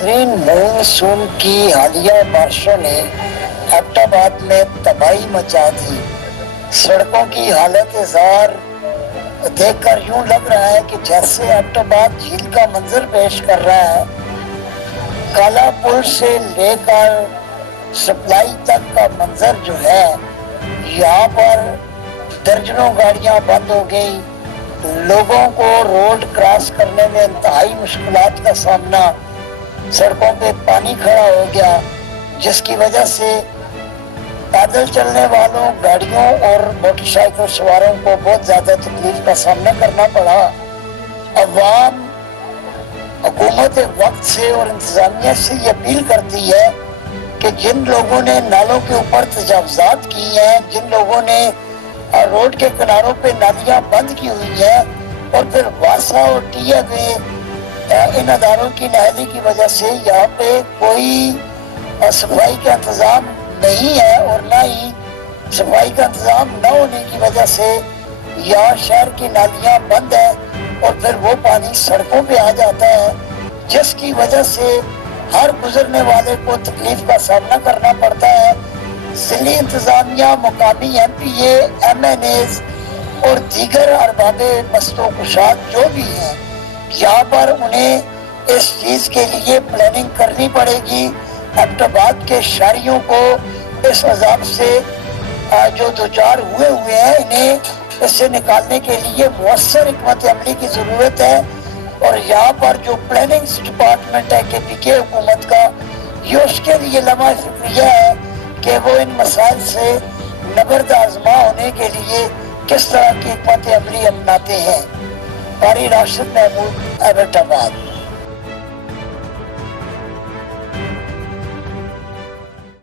नाजरीन, मॉनसून की हालिया बारिशों ने एबटाबाद में तबाही मचा दी। सड़कों की हालत जार देखकर यूं लग रहा है कि जैसे एबटाबाद झील का मंजर पेश कर रहा है। काला पुल से लेकर सप्लाई तक का मंजर जो है, यहाँ पर दर्जनों गाड़ियां बंद हो गई। लोगों को रोड क्रॉस करने में इंतहाई मुश्किलात का सामना, सड़कों पे पानी खड़ा हो गया, जिसकी वजह से पैदल चलने वालों, गाड़ियों और मोटरसाइकिल सवारों को बहुत ज़्यादा तकलीफ का सामना करना पड़ा। अवाम हुकूमत वक्त से और इंतज़ामिया से ये अपील करती है कि जिन लोगों ने नालों के ऊपर तजावज़ात की हैं, जिन लोगों ने रोड के किनारों पे नालियाँ बंद की हुई हैं और फिर वासा और टीएवे इन अदारों की नाअहली की वजह से यहाँ पे कोई सफाई का इंतज़ाम नहीं है और ना ही सफाई का इंतज़ाम न होने की वजह से यहाँ शहर की नालियाँ बंद है और फिर वो पानी सड़कों पे आ जाता है, जिसकी वजह से हर गुजरने वाले को तकलीफ का सामना करना पड़ता है। ज़िली इंतज़ामिया, मुकामी MPA, MNAs और दीगर अरबाबे मस्तो कुशाद जो भी हैं, यहाँ पर उन्हें इस चीज़ के लिए प्लानिंग करनी पड़ेगी। एबटाबाद के शहरियों को इस अजाब से जो दुचार हुए हैं, इन्हें इससे निकालने के लिए मुअस्सर हिकमत अमली की ज़रूरत है। और यहाँ पर जो प्लानिंग डिपार्टमेंट है KPK हुकूमत का, ये उसके लिए लम्हा शुक्रिया है कि वो इन मसाइल से नबर्द आज़मा होने के लिए किस तरह की हिकमत अमली अपनाते हैं। कारी राशिद महमूद, एबटाबाद।